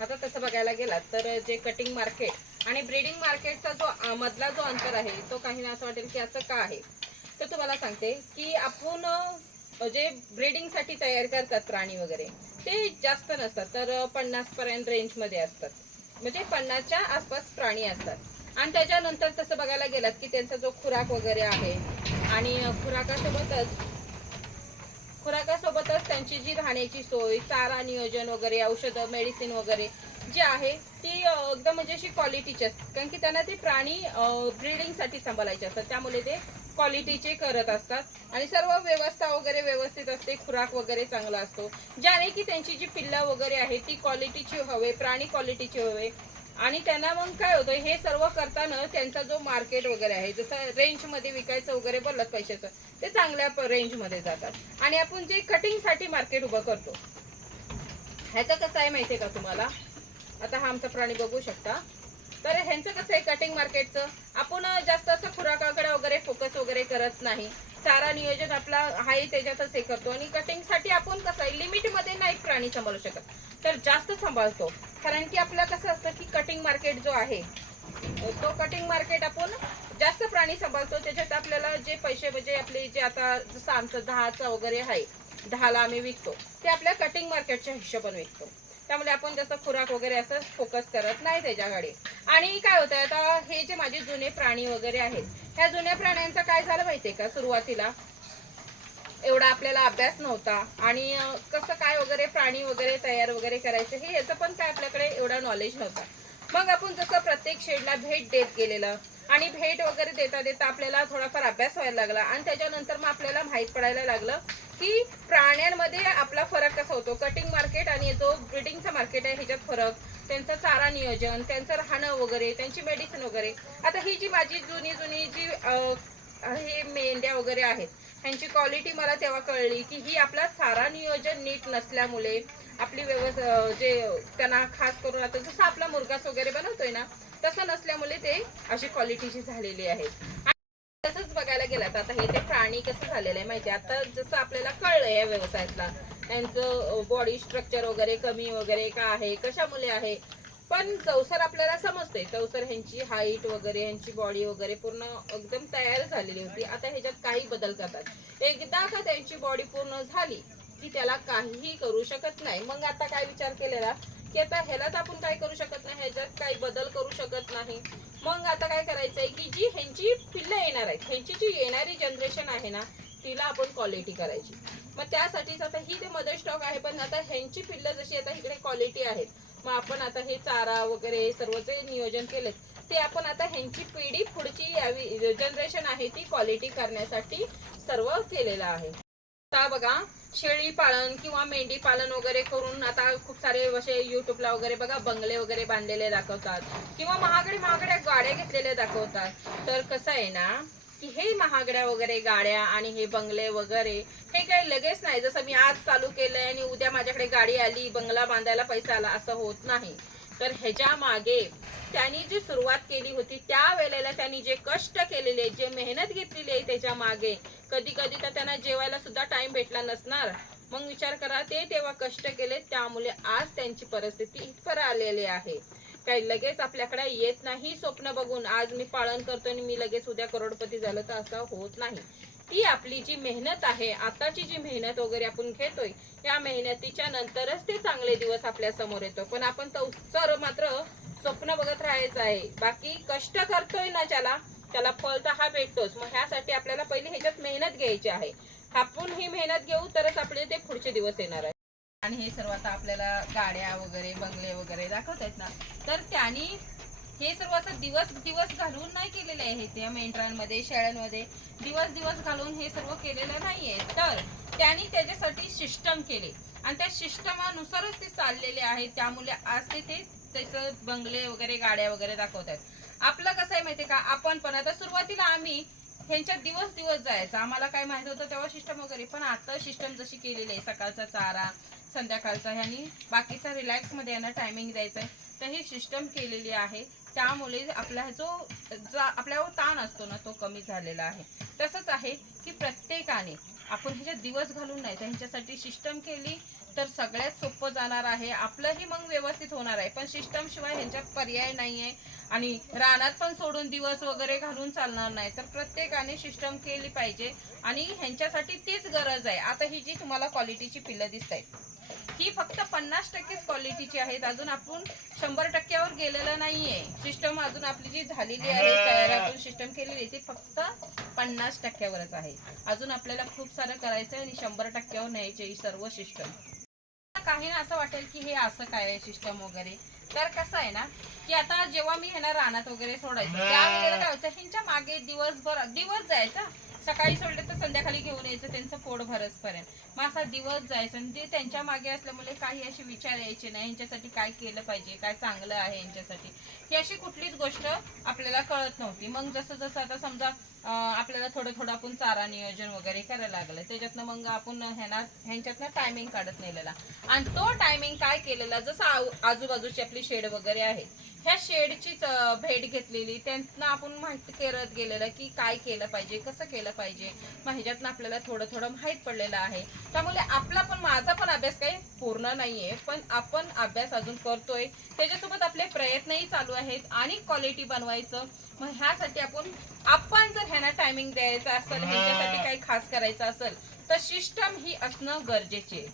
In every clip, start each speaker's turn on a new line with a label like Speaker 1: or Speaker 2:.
Speaker 1: आता तसं बघायला गेलात तर जे कटिंग मार्केट आणि ब्रीडिंग मार्केटचा जो मधला जो अंतर आहे तो काही असं वाटेल की असं का आहे? तर तुम्हाला सांगते की आपण जे ब्रीडिंगसाठी तयार करतात प्राणी वगैरे ते जास्त नसतात. तर पन्नासपर्यंत रेंजमध्ये असतात. म्हणजे पन्नासच्या आसपास प्राणी असतात. आणि त्याच्यानंतर तसं बघायला गेलात की त्यांचा जो खुराक वगैरे आहे आणि खुराकासोबतच खुराकासोबतच त्यांची जी राहण्याची सोय चारा नियोजन वगैरे औषधं मेडिसिन वगैरे जी आहे ती एकदम म्हणजे अशी क्वालिटीची असते. कारण की त्यांना ते प्राणी ब्रीडिंगसाठी सांभाळायचे असतात. त्यामुळे ते क्वालिटीचे करत असतात. आणि सर्व व्यवस्था वगैरे व्यवस्थित असते. खुराक वगैरे चांगला असतो. ज्याने की त्यांची जी पिल्लं वगैरे आहे ती क्वालिटीची हवे प्राणी क्वालिटीची हवे. आणि त्यांना मग काय होतं हे सर्व करताना त्यांचा जो मार्केट वगैरे आहे जसं रेंजमध्ये विकायचं वगैरे बोलत पैशाचं ते चांगल्या प- रेंजमध्ये जातात. आणि आपण जे कटिंगसाठी मार्केट उभं करतो. ह्याचं कसं आहे माहिती आहे का तुम्हाला? आता हा आमचा प्राणी बघू शकता. तर ह्यांचं कसं आहे कटिंग मार्केटचं आपण जास्त असं खुराकाकडे वगैरे फोकस वगैरे करत नाही. चारा नियोजन आपला आहे त्याच्यातच हे करतो. आणि कटिंगसाठी आपण कसं आहे लिमिटमध्ये नाही प्राणी सांभाळू शकत. तर जास्त सांभाळतो. कारण की आपलं कसं असतं की कटिंग मार्केट जो आहे तो कटिंग मार्केट आपण जास्त प्राणी सांभाळतो. त्याच्यात आपल्याला जे पैसे म्हणजे आपले जे आता जसं आमचं दहाचा वगैरे आहे दहाला आम्ही विकतो ते आपल्या कटिंग मार्केटच्या हिशोबाने विकतो. त्यामुळे आपण जसं खुराक वगैरे असं फोकस करत नाही त्याच्याकडे. आणि काय होतं आता हे जे माझे जुने प्राणी वगैरे आहेत ह्या जुन्या प्राण्यांचं काय झालं माहितीये का सुरुवातीला? एवढा आपल्याला अभ्यास नव्हता आणि कसं काय वगैरे प्राणी वगैरे तयार वगैरे करायचं हे याचं पण काय आपल्याकडे एवढा नॉलेज नव्हता. मग आपण जसं प्रत्येक शेडला भेट देत गेलेलं आणि भेट वगैरे देता देता आपल्याला थोडाफार अभ्यास व्हायला लागला आणि त्याच्यानंतर मग आपल्याला माहीत पडायला लागलं की प्राण्यांमध्ये आपला फरक कसा होतो. कटिंग मार्क जो ब्रिडिंगचा मार्केट आहे ह्याच्यात फरक. त्यांचं चारा नियोजन त्यांचं राहणं वगैरे त्यांची मेडिसिन वगैरे. आता ही जी माझी जुनी जुनी जी हे मेंढ्या वगैरे आहेत ह्यांची क्वालिटी मला तेव्हा कळली की ही आपला चारा नियोजन नीट नसल्यामुळे आपली व्यवस्था जे त्यांना खास करून आता जसं आपला मुरगास वगैरे बनवतोय ना तसं नसल्यामुळे ते अशी क्वालिटीची झालेली आहेत आणि तसंच बघायला गेलं तर आता हे ते प्राणी कसं झालेलं आहे माहिती आहे? आता जसं आपल्याला कळलं या व्यवसायातला त्यांचं बॉडी स्ट्रक्चर वगैरे कमी वगैरे का आहे कशामुळे आहे? पण चौसर आपल्याला समजते चौसर ह्यांची हाईट वगैरे ह्यांची बॉडी वगैरे पूर्ण एकदम तयार झालेली होती. आता ह्याच्यात काही बदल करतात. एकदा का त्यांची बॉडी पूर्ण झाली की त्याला काहीही करू शकत नाही. मग आता काय विचार केलेला? की आता ह्यालाच आपण काय करू शकत नाही? ह्याच्यात काही बदल करू शकत नाही. मग आता काय करायचंय की जी ह्यांची पिल्लं येणार आहेत ह्यांची जी येणारी जनरेशन आहे ना तिला आपण क्वालिटी करायची. मग त्यासाठीच आता ही ते मदर स्टॉक आहे पण आता ह्यांची पिल्लं जशी आता इकडे क्वालिटी आहेत मग आपण आता हे चारा वगैरे सर्व जे नियोजन केलेत ते आपण आता ह्यांची पिढी पुढची यावी जनरेशन आहे ती क्वालिटी करण्यासाठी सर्व केलेलं आहे. आता बघा शेळी पालन किंवा मेंढी पालन वगैरे करून आता खूप सारे असे युट्यूबला वगैरे बघा बंगले वगैरे बांधलेले दाखवतात किंवा महागडे महागड्या गाड्या घेतलेल्या दाखवतात. तर कसं आहे ना की हे महागड्या वगैरे गाड्या आणि हे बंगले वगैरे हे काही लगेच नाही. जसं मी आज चालू केलंय आणि उद्या माझ्याकडे गाडी आली बंगला बांधायला पैसा आला असं होत नाही. तर ह्याच्या मागे त्यांनी जी सुरुवात केली होती त्या वेळेला त्यांनी जे कष्ट केलेले जे मेहनत घेतलेली आहे त्याच्यामागे कधी कधी तर त्यांना जेवायला सुद्धा टाइम भेटला नसणार. मग विचार करा ते तेव्हा कष्ट केले त्यामुळे आज त्यांची परिस्थिती इथपर आलेली आहे. काही लगेच आपल्याकडे येत नाही स्वप्न बघून. आज मी पालन करतोय आणि मी लगेच उद्या करोडपती झालं तर असं होत नाही. ती आपली जी मेहनत आहे आताची जी मेहनत वगैरे आपण घेतोय या मेहनतीच्या नंतरच ते चांगले दिवस आपल्यासमोर येतो. पण आपण तर मात्र स्वप्न बघत राहायचं आहे. बाकी कष्ट करतोय ना ज्याला त्याला फळ तर हा भेटतोच. मग ह्यासाठी आपल्याला पहिले ह्याच्यात मेहनत घ्यायची आहे. आपण ही मेहनत घेऊ तरच आपले ते पुढचे दिवस येणार आहे आणि हे सर्व आता आपल्याला गाड्या वगैरे बंगले वगैरे दाखवत आहेत ना. तर त्यांनी हे सर्व असं दिवस दिवस घालून नाही केलेले आहे त्या मेंढरांमध्ये शेळ्यांमध्ये. दिवस दिवस घालून हे सर्व केलेलं नाहीये. तर त्यांनी त्याच्यासाठी सिस्टम केले. आणि त्या सिस्टमानुसारच ते चाललेले आहेत त्यामुळे आज ते ते त्याचं बंगले वगैरे गाड्या वगैरे दाखवत आहेत आपलं कसं आहे माहितीये का? आपण पण आता सुरुवातीला आम्ही ह्यांच्यात दिवस दिवस जायचं. आम्हाला काय माहीत होतं तेव्हा सिस्टम वगैरे. पण आता सिस्टम जशी केलेली आहे सकाळचा चारा संध्याकाळचा ह्यांनी बाकीचा रिलॅक्समध्ये यांना टायमिंग द्यायचा आहे तर ही सिस्टम केलेली आहे. त्यामुळे आपला जो जा आपल्यावर ताण असतो ना तो कमी झालेला आहे. तसंच आहे की प्रत्येकाने आपण ह्याच्यात दिवस घालून नाही तर ह्यांच्यासाठी सिस्टम केली तर सगळ्यात सोपं जाणार आहे. आपलंही मग व्यवस्थित होणार आहे. पण सिस्टमशिवाय ह्यांच्यात पर्याय नाही आहे आणि रानात पण सोडून दिवस वगैरे घालून चालणार नाही. तर प्रत्येकाने सिस्टम केली पाहिजे. आणि ह्यांच्यासाठी तीच गरज आहे. आता ही जी तुम्हाला क्वालिटीची पिलं दिसत आहेत ही फक्त पन्नास टक्केच क्वालिटीची आहेत. अजून आपण शंभर टक्क्यावर गेलेलं नाहीये. सिस्टम अजून आपली जी झालेली आहे तयार आपण सिस्टम केलेली ती फक्त पन्नास टक्क्यावरच आहे. अजून आपल्याला खूप सारं करायचं आहे आणि शंभर टक्क्यावर न्यायचे ही सर्व सिस्टम काही ना असं वाटेल की हे असं काय आहे सिस्टम वगैरे. तर कसं आहे ना की आता जेव्हा मी ह्यांना रानात वगैरे सोडायचं त्यावेळेला काय व्हायचं ह्यांच्या मागे दिवसभर दिवस जायचा. सकाळी सोडले तर संध्याकाळी घेऊन यायचं त्यांचं पोट भरसपर्यंत. मग असा दिवस जायचं आणि ते त्यांच्या मागे असल्यामुळे काही असे विचार यायचे नाही यांच्यासाठी काय केलं पाहिजे काय चांगलं आहे यांच्यासाठी. ही अशी कुठलीच गोष्ट आपल्याला कळत नव्हती. मग जसं जसं आता समजा आपल्याला थोडं थोडं आपण चारा नियोजन वगैरे करायला लागलं. त्याच्यातनं मग आपण ह्यांना ह्यांच्यातनं टायमिंग काढत नेलेला. आणि तो टायमिंग काय केलेला? जसं आजूबाजूची आपली शेड वगैरे आहे. ह्या शेडचीच भेट घेतलेली. त्यांना आपण माहिती करत गेलेलं की काय केलं पाहिजे कसं केलं पाहिजे. मग ह्याच्यातनं आपल्याला थोडं थोडं माहीत पडलेलं आहे. त्यामुळे आपला पण माझा पण अभ्यास काही पूर्ण नाहीये. पण आपण अभ्यास अजून करतोय. त्याच्यासोबत आपले प्रयत्नही चालू आहेत. आणि क्वालिटी बनवायचं. मग ह्यासाठी आपण आपण जर ह्यांना टायमिंग द्यायचं असेल ह्यांच्यासाठी काही खास करायचं असेल तर सिस्टम ही असणं गरजेचे आहे.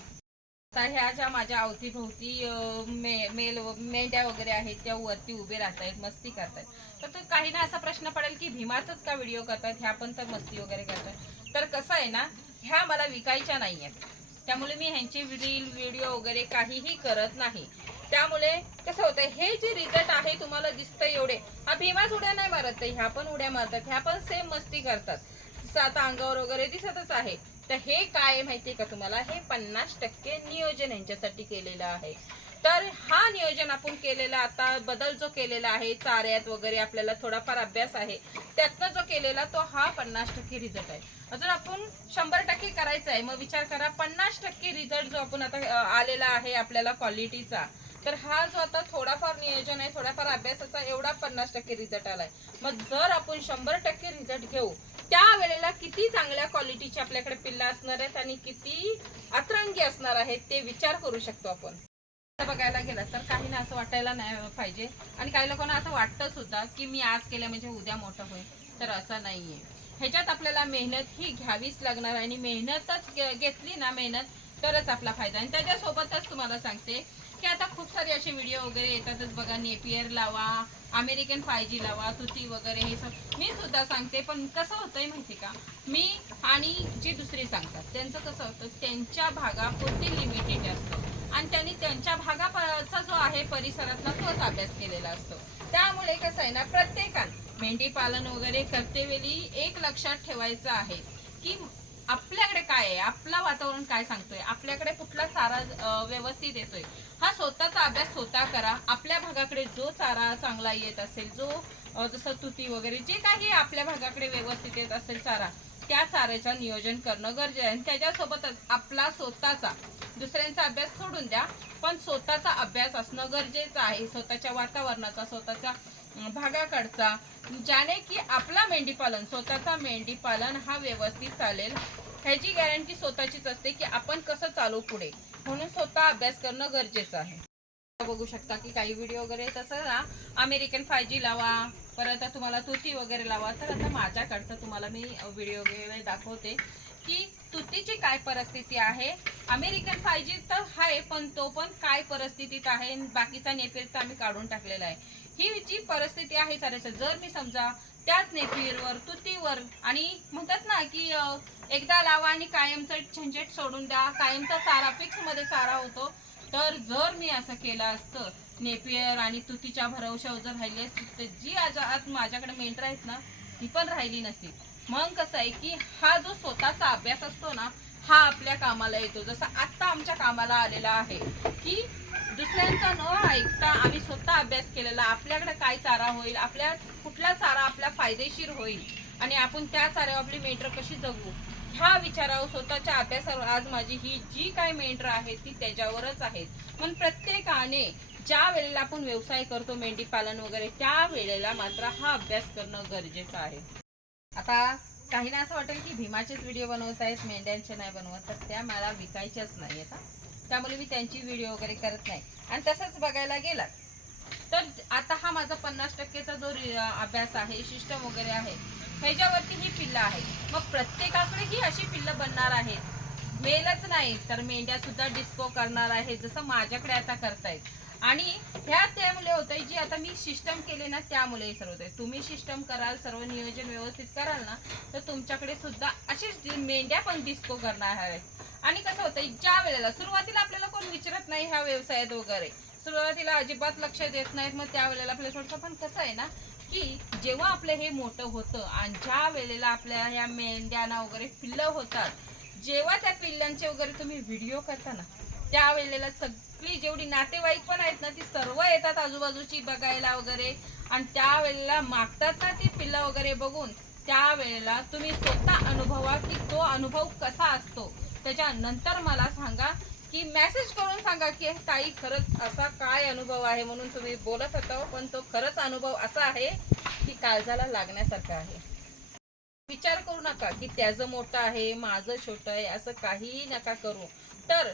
Speaker 1: आता ह्या ज्या माझ्या अवतीभोवती मे मेल मेंढ्या वगैरे आहेत त्या वरती उभे राहत आहेत मस्ती करतायत. तर तो काही ना असा प्रश्न पडेल की भीमाचंच का व्हिडिओ करतात? ह्या पण तर मस्ती वगैरे करतात. तर कसं आहे ना ह्या मला विकायच्या नाही आहेत त्यामुळे मी ह्यांची रील व्हिडिओ वगैरे काहीही करत नाही. त्यामुळे कसं होतं हे जे रिझल्ट आहे तुम्हाला दिसतंय एवढे हा भीमाच उड्या नाही मारत आहे, ह्या पण उड्या मारतात ह्या पण सेम मस्ती करतात. आता अंगावर वगैरे दिसतच आहे. तर हे काय आहे माहितीये का तुम्हाला? हे पन्नास टक्के नियोजन यांच्यासाठी केलेलं आहे. तर हा नियोजन आपण केलेला आता बदल जो केलेला आहे चाऱ्यात वगैरे आपल्याला थोडाफार अभ्यास आहे त्यातनं जो केलेला तो हा पन्नास टक्के रिझल्ट आहे. अजून आपण शंभर टक्के करायचा आहे मग विचार करा पन्नास टक्के रिझल्ट जो आपण आता आलेला आहे आपल्याला क्वालिटीचा तर हा जो आता थोडाफार नियोजन आहे थोडाफार अभ्यासाचा एवढा पन्नास टक्के रिझल्ट आलाय. मग जर आपण शंभर टक्के रिझल्ट घेऊ त्या वेळेला किती चांगल्या क्वालिटीचे आपल्याकडे पिल्ला असणार आहेत आणि किती अतरंगी असणार आहेत ते विचार करू शकतो आपण. बघायला गेला तर काही ना असं वाटायला नाही पाहिजे आणि काही लोकांना असं वाटतं सुद्धा की मी आज केलं म्हणजे उद्या मोठं होईल. तर असं नाहीये. ह्याच्यात आपल्याला मेहनत ही घ्यावीच लागणार आणि मेहनतच घेतली ना मेहनत तरच आपला फायदा आणि त्याच्यासोबतच तुम्हाला सांगते की आता खूप सारे असे व्हिडिओ वगैरे येतातच बघा नेपियर लावा अमेरिकन फायजी लावा तुती वगैरे हे सब. मी सुद्धा सांगते पण कसं होतंय माहिती का? मी आणि जी दुसरी सांगतात त्यांचं कसं होतं त्यांच्या भागापुरती लिमिटेड असतं. आणि त्यांनी त्यांच्या भागाचा जो आहे परिसरातला तोच अभ्यास केलेला असतो. त्यामुळे कसं आहे ना प्रत्येकानं मेंढी पालन वगैरे करतेवेळी एक लक्षात ठेवायचं आहे की आपल्याकडे काय आहे? आपला वातावरण काय सांगतोय? आपल्याकडे कुठला चारा व्यवस्थित येतोय? हा स्वतःचा अभ्यास स्वतः करा. आपल्या भागाकडे जो चारा चांगला येत असेल जो जसं तुती वगैरे जे काही आपल्या भागाकडे व्यवस्थित येत असेल चारा त्या चाऱ्याचं नियोजन करणं गरजेचं आहे. आणि त्याच्यासोबतच आपला स्वतःचा दुसऱ्यांचा अभ्यास सोडून द्या. पण स्वतःचा अभ्यास असणं गरजेचं आहे. स्वतःच्या वातावरणाचा स्वतःच्या भागाकडचा ज्याने की आपला मेंढीपालन स्वतःचा मेंढीपालन हा व्यवस्थित चालेल. ह्याची गॅरंटी स्वतःचीच असते की आपण कसं चालू पुढे. म्हणून स्वतः अभ्यास करणं गरजेचं आहे. बघू शकता की काही व्हिडिओ वगैरे तसं ना अमेरिकन फायजी लावा परत तुम्हाला तुती वगैरे लावा तर आता माझ्याकडचं तुम्हाला मी व्हिडिओ वगैरे दाखवते. की तुतीची काय परिस्थिती आहे? अमेरिकन फायजी तर आहे पण तो पण काय परिस्थितीत आहे? बाकीचा नेपियर तर आम्ही काढून टाकलेला आहे. ही जी परिस्थिती आहे चारायचं जर मी समजा त्याच नेपीरवर तुतीवर आणि म्हणतात ना की एकदा लावा आणि कायमचा झंझट सोडून द्या कायमचा चारा फिक्समध्ये चारा होतो तर जर मी असं केलं असतं नेपियर आणि तुतीच्या भरवशावर जर राहिली असती तर जी आज आत माझ्याकडे मेंढर आहेत ना ती पण राहिली नसती. मग कसं आहे की हा जो स्वतःचा अभ्यास असतो ना हा आपल्या कामाला येतो. जसा आत्ता आमच्या कामाला आलेला आहे की दुसऱ्यांचा न ऐकता आम्ही स्वतः अभ्यास केलेला आपल्याकडे काय चारा होईल आपल्या कुठला चारा आपल्या फायदेशीर होईल आणि आपण त्या चाऱ्यावर आपली मेंढर कशी जगू? ह्या विचारावर स्वतःच्या अभ्यासावर आज माझी ही जी काय मेंढर आहेत ती त्याच्यावरच आहेत. पण प्रत्येकाने ज्या वेळेला आपण व्यवसाय करतो मेंढी पालन वगैरे त्या वेळेला मात्र हा अभ्यास करणं गरजेचं आहे. आता काहींना असं वाटेल की भीमाचेच व्हिडिओ बनवत आहेत मेंढ्यांचे नाही बनवत तर त्या मला विकायच्याच नाही आहेत त्यामुळे मी त्यांची व्हिडिओ वगैरे करत नाही. आणि तसंच बघायला गेलात तर आता हा माझा पन्नास टक्केचा जो अभ्यास आहे सिस्टम वगैरे आहे ह्याच्यावरती ही पिल्लं आहे मग प्रत्येकाकडे ही अशी पिल्लं बनणार आहेत. मेलच नाही तर मेंढ्या सुद्धा डिस्को करणार आहे जसं माझ्याकडे आता करतायत. आणि ह्या त्यामुळे होत आहे जी आता मी सिस्टम केले ना त्यामुळे हे सर्व होत आहे तुम्ही सिस्टम कराल सर्व नियोजन व्यवस्थित कराल ना तर तुमच्याकडे सुद्धा अशीच मेंढ्या पण डिस्को करणार आहेत आणि कसं होतं ज्या वेळेला सुरुवातीला आपल्याला कोण विचारत नाही ह्या व्यवसायात वगैरे. सुरुवातीला अजिबात लक्ष देत नाहीत मग त्यावेळेला आपल्या थोडंसं पण कसं आहे ना की जेव्हा आपलं हे मोठं होतं आणि ज्या वेळेला आपल्या ह्या मेंढ्यांना वगैरे पिल्लं होतात जेव्हा त्या पिल्लांचे वगैरे तुम्ही व्हिडिओ करता ना त्यावेळेला सगळी जेवढी नातेवाईक पण आहेत ना ती सर्व येतात आजूबाजूची बघायला वगैरे. आणि त्यावेळेला मागतात ना ती पिल्लं वगैरे बघून त्यावेळेला तुम्ही स्वतः अनुभवा की तो अनुभव कसा असतो. त्याच्यानंतर मला सांगा की मेसेज करून सांगा की ताई खरंच असा काय अनुभव आहे? म्हणून तुम्ही बोलत होता पण तो खरंच अनुभव असा आहे की काळजाला लागण्यासारखा आहे. विचार करू नका की त्याचं मोठं आहे माझं छोटं आहे असं काहीही नका करू. तर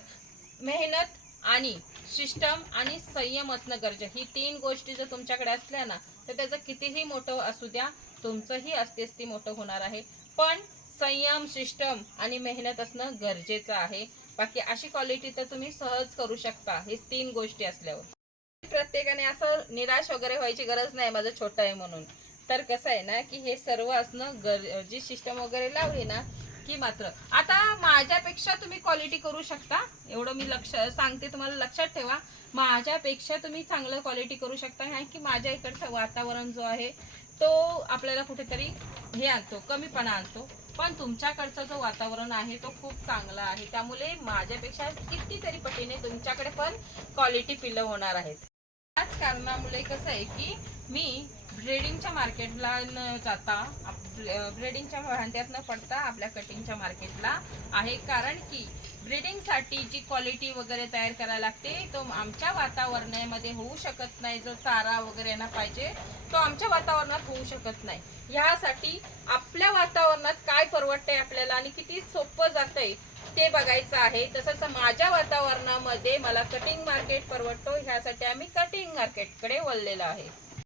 Speaker 1: मेहनत आणि सिस्टम आणि संयम असणं गरजेचं ही तीन गोष्टी जर तुमच्याकडे असल्या ना तर त्याचं कितीही मोठं असू द्या तुमचंही अस्तित्व मोठं होणार आहे. पण संयम सिस्टम आणि मेहनत असणं गरजेचं आहे. बाकी अशी क्वालिटी तर तुम्ही सहज करू शकता हे तीन गोष्टी असल्यावर. प्रत्येकाने असं निराश वगैरे व्हायची गरज नाही माझं छोटं आहे म्हणून. तर कसं आहे ना की हे सर्व असणं गर जी सिस्टम वगैरे लावली ना की मात्र. आता माझ्यापेक्षा तुम्ही क्वालिटी करू शकता. एवढं मी लक्ष सांगते तुम्हाला लक्षात ठेवा. माझ्यापेक्षा तुम्ही चांगलं क्वालिटी करू शकता. कारण की माझ्या इकडचं वातावरण जो आहे तो आपल्याला कुठेतरी हे आणतो कमीपणा आणतो. पण तुमच्याकडचं जो वातावरण आहे तो खूप चांगला आहे. त्यामुळे माझ्यापेक्षा कितीतरी पटीने तुमच्याकडे पण क्वालिटी पिलं होणार आहेत. त्याच कारणामुळे कसं आहे की मी ब्रेडिंगच्या मार्केटला न जाता ब्रेडिंगच्या भांड्यात न पडता आपल्या कटिंगच्या मार्केटला आहे. कारण की ब्रीडिंगसाठी जी क्वालिटी वगैरे तयार करायला लागते तो आमच्या वातावरणामध्ये होऊ शकत नाही. जो चारा वगैरे ना पाहिजे तो आमच्या वातावरणात होऊ शकत नाही. ह्यासाठी आपल्या वातावरणात काय परवडतंय आपल्याला आणि किती सोपं जातंय ते बघायचं आहे. तसंच माझ्या वातावरणामध्ये मला कटिंग मार्केट परवडतो. ह्यासाठी आम्ही कटिंग मार्केटकडे वळलेलो आहे.